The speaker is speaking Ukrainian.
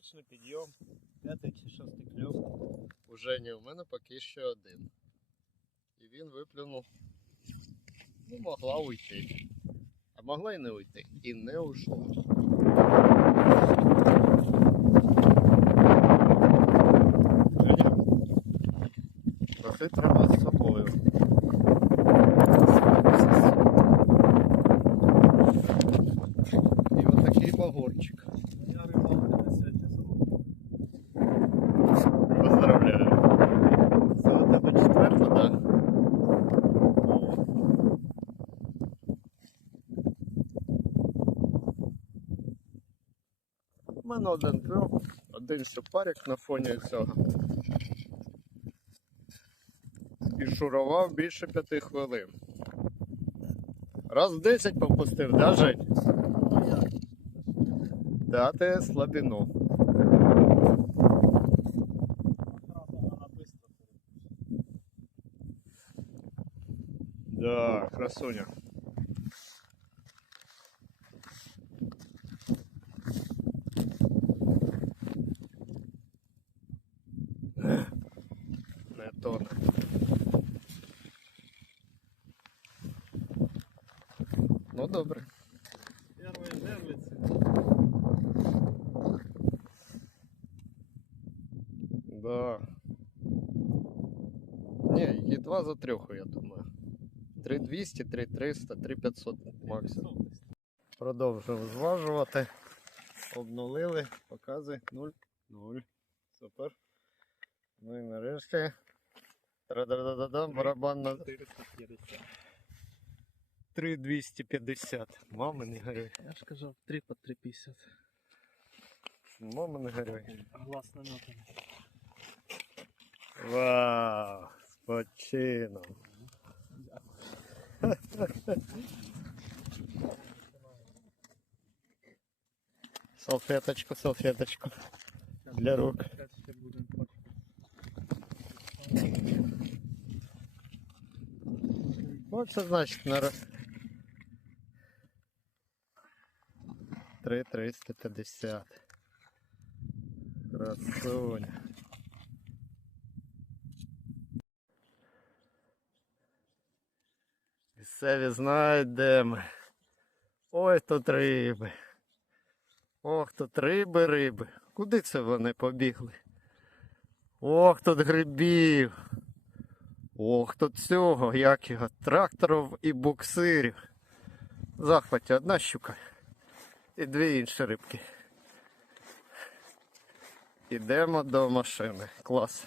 Удачний підйом. П'ятий чи шостий кльов. Уже ні, у мене поки що один. І він виплюнув. Ну, могла уйти. А могла і не уйти. І не ушла. Трохи треба з собою. І отакий багорчик. Я рибалки на сьогодні зробив. Поздравляю. Це у тебе четверта, так? Да? У мене один кльов, один сюпарик на фоні цього. І шурував більше п'яти хвилин. Раз в 10 попустив, да, Жень? Дати слабину. Да, красуня. Не. Ну добре. Первые жерлиці. Да. Не, едва за трьоху, я думаю. 3200, 3300, 3500 максимум. Продовжуємо зважувати. Обнулили, показує 0, 0. Супер. Ну і нарешті. Тра-да-да-да-да, барабан на 450. 3250. Мама не горюй. Я ж казав, 3 по 350. Мама не горюй. Глаз наметаний. Вау! З почином. Салфеточку, салфеточку. Для рук. Вот что значит на 3,350. Красуня. Місцеві знають, де ми. Ой, тут риби. Ох, тут риби, риби. Куди це вони побігли? Ох, тут грибів. Ох, тут цього, як його, тракторів і буксирів. Захваті одна щука і дві інші рибки. Ідемо до машини. Клас.